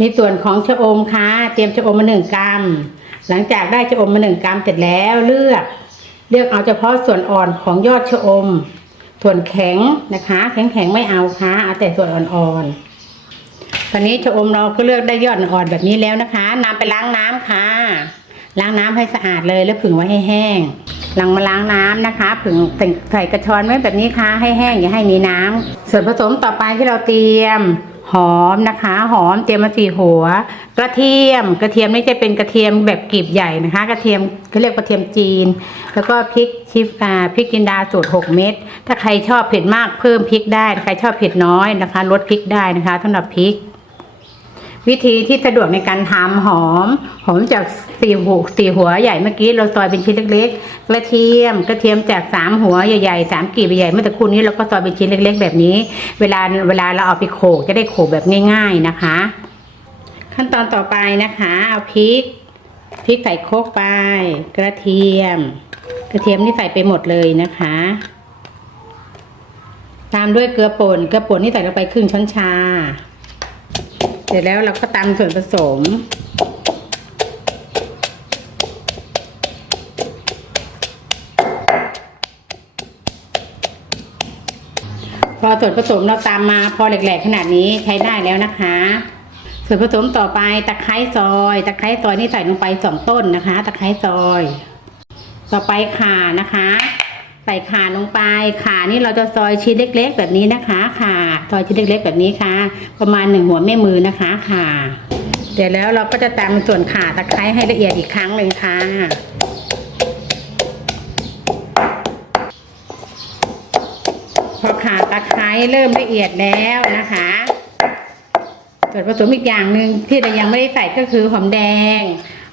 มีส่วนของชะอมค่ะ เตรียมชะอมมาหนึ่งกรัม หลังจากได้ชะอมมาหนึ่งกรัมเสร็จแล้วเลือก เลือกเอาเฉพาะส่วนอ่อนของยอดชะอม ส่วนแข็งนะคะ แข็งแข็งไม่เอาค่ะเอาแต่ส่วนอ่อนๆตอนนี้ชะอมเราก็เลือกได้ยอดอ่อนแบบนี้แล้วนะคะนำไปล้างน้ำค่ะ ล้างน้ำให้สะอาดเลยแล้วผึ่งไว้ให้แห้ง หลังมาล้างน้ำนะคะผึ่งใส่กระชอนไว้แบบนี้ค่ะให้แห้งอย่าให้มีน้ำส่วนผสมต่อไปที่เราเตรียม หอมนะคะ หอมเตรียมมาสี่หัว กระเทียมกระเทียมนี่จะเป็นกระเทียมแบบกลีบใหญ่นะคะ กระเทียมเขาเรียกกระเทียมจีน แล้วก็พริกชิฟอ่าพริกจินดาสูตรหกเม็ดถ้าใครชอบเผ็ดมากเพิ่มพริกได้ใครชอบเผ็ดน้อยนะคะลดพริกได้นะคะสำหรับพริก วิธีที่สะดวกในการทำหอม หอมจากสี่หัวสี่หัวใหญ่เมื่อกี้เราซอยเป็นชิ้นเล็กๆ กระเทียมกระเทียมจากสามหัวใหญ่ๆสามกลีบใหญ่เมื่อตะครู่นี้เราก็ซอยเป็นชิ้นเล็ก ๆ แบบนี้ เวลาเวลาเราเอาไปโขกจะได้โขกแบบง่าย ๆนะคะ ขั้นตอนต่อไปนะคะเอาพริกพริกใส่โคกไป กระเทียม กระเทียมนี่ใส่ไปหมดเลยนะคะ ตามด้วยเกลือป่นเกลือป่นนี่ใส่ลงไปครึ่งช้อนชา สร็จแล้วเราก็ตำส่วนผสม พอส่วนผสมเราตามมาพอแหลกๆขนาดนี้ใช้ได้แล้วนะคะ ส่วนผสมต่อไปตะไคร้ซอย ตะไคร้ซอยนี่ใส่ลงไปสองต้นนะคะ ตะไคร้ซอย ต่อไปข่านะคะ ใส่ขาลงไปขานี่เราจะซอยชิ้นเล็ก ๆ แบบนี้นะคะข่าซอยชิ้นเล็ก ๆ แบบนี้ค่ะ ประมาณหนึ่งหัวแม่มือนะคะข่าเสร็จแล้วเราก็จะตำส่วนขาตะไคร้ให้ละเอียดอีกครั้งหนึ่งค่ะพอขาตะไคร้เริ่มละเอียดแล้วนะคะส่วนผสมอีกอย่างหนึ่งที่เรายังไม่ได้ใส่ก็คือหอมแดง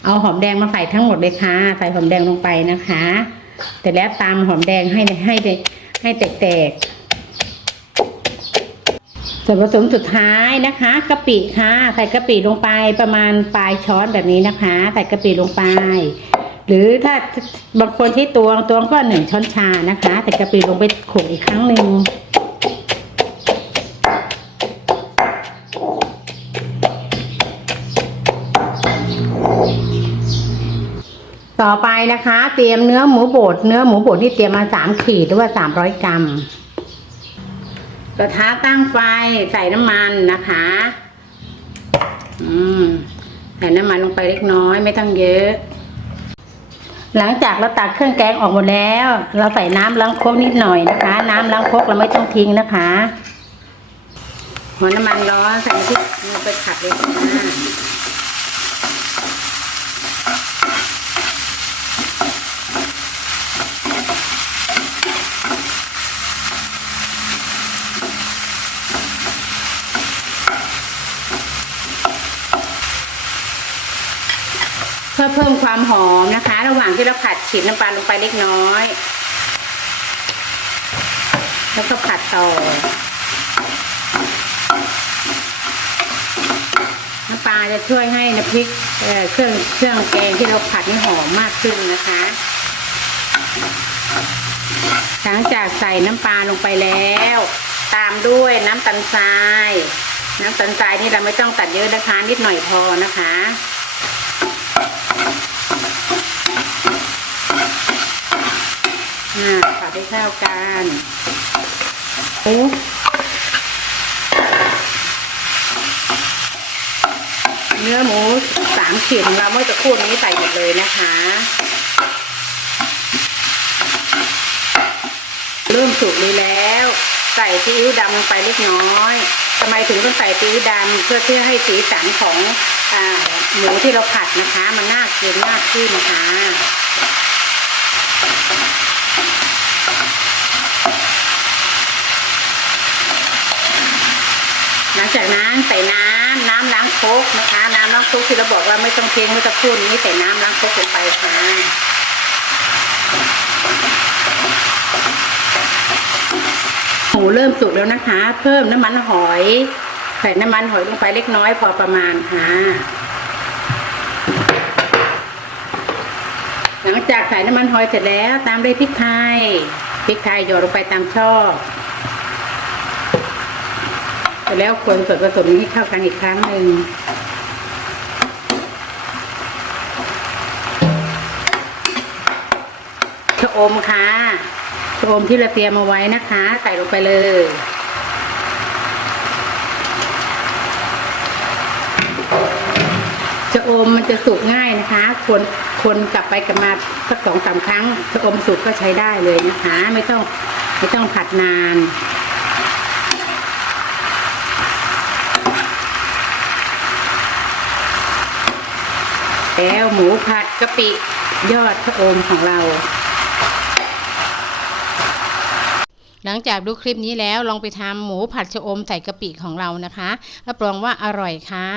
เอาหอมแดงมาใส่ทั้งหมดเลยค่ะ ใส่หอมแดงลงไปนะคะ แต่แล้วตามหอมแดงให้ให้ให้แตกๆส่วนผสมสุดท้ายนะคะกะปิค่ะ ใส่กะปิลงไปประมาณปลายช้อนแบบนี้นะคะ ใส่กะปิลงไป หรือถ้าบางคนที่ตวงตวงก็หนึ่งช้อนชานะคะ ใส่กะปิลงไปโขลกอีกครั้งหนึ่ง ต่อไปนะคะ เตรียมเนื้อหมูบดเนื้อหมูบดที่เตรียมมาสามขีดหรือว่าสามร้อยกรัมกระทะตั้งไฟใส่น้ำมันนะคะ อืมใส่น้ำมันลงไปเล็กน้อยไม่ต้องเยอะ หลังจากเราตักเครื่องแกงออกหมดแล้ว เราใส่น้ำล้างโคกนิดหน่อยนะคะ น้ำล้างโคกเราไม่ต้องทิ้งนะคะหัวน้ำมันร้อนใส่พริกลงไปผัดเลยค่ะ พื่อเพิ่มความหอมนะคะ ระหว่างที่เราผัดฉีดน้ำปลาลงไปเล็กน้อย แล้วก็ผัดต่อ น้ำปลาจะช่วยให้น้ำพริกเเครื่องเครื่องแกงที่เราผัดนี่หอมมากขึ้นนะคะ หลังจากใส่น้ำปลาลงไปแล้ว ตามด้วยน้ำตาลทราย น้ำตาลทรายนี่เราไม่ต้องตัดเยอะนะคะ นิดหน่อยพอนะคะ อ่าผัดให้เข้ากันโอ้เนื้อหมูสามขีดของเราเมื่อสักครู่นี้ใส่หมดเลยนะคะ เริ่มสุกเลยแล้ว ใส่ซีอิ๊วดำลงไปเล็กน้อยทำไมถึงต้องใส่ซีอิ๊วดำเพื่อที่อให้สีสันของอ่า หมูที่เราผัดนะคะ มันน่ากินมากขึ้นนะคะหลังจากนั้นใส่น้ำน้ำล้างโคกนะคะ น้ำล้างโคกที่เราบอกว่าไม่ต้องเค็มเมื่อสักครู่นี้ใส่น้ำล้างโคกลงไปค่ะหมูเริ่มสุกแล้วนะคะ เพิ่มน้ำมันหอย ใส่น้ำมันหอยลงไปเล็กน้อยพอประมาณค่ะ ลังจากใส่น้ำมันหอยเสร็จแล้ว ตามด้วยพริกไทยพริกไทยโยนลงไปตามชอบเสร็จแล้วคนส่วนผสมนี้เข้ากันอีกครั้งหนึ่งชะอมค่ะชะอมที่เราเตรียมเอาไว้นะคะ ใส่ลงไปเลย ชะอมมันจะสุกง่ายนะคะ คนคนกลับไปกลับมาสักสองสามครั้งชะอมสุกก็ใช้ได้เลยนะคะ ไม่ต้องไม่ต้องผัดนานแล้วหมูผัดกะปิยอดชะอมของเรา หลังจากดูคลิปนี้แล้วลองไปทำหมูผัดชะอมใส่กะปิของเรานะคะรับรองว่าอร่อยค่ะ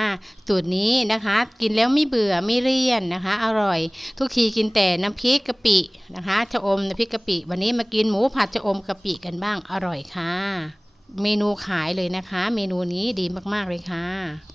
สูตรนี้นะคะ กินแล้วไม่เบื่อไม่เลี่ยนนะคะ อร่อย ทุกทีกินแต่น้ำพริกกะปินะคะชะอมน้ำพริกกะปิ วันนี้มากินหมูผัดชะอมกะปิกันบ้างอร่อยค่ะ เมนูขายเลยนะคะ เมนูนี้ดีมากๆเลยค่ะ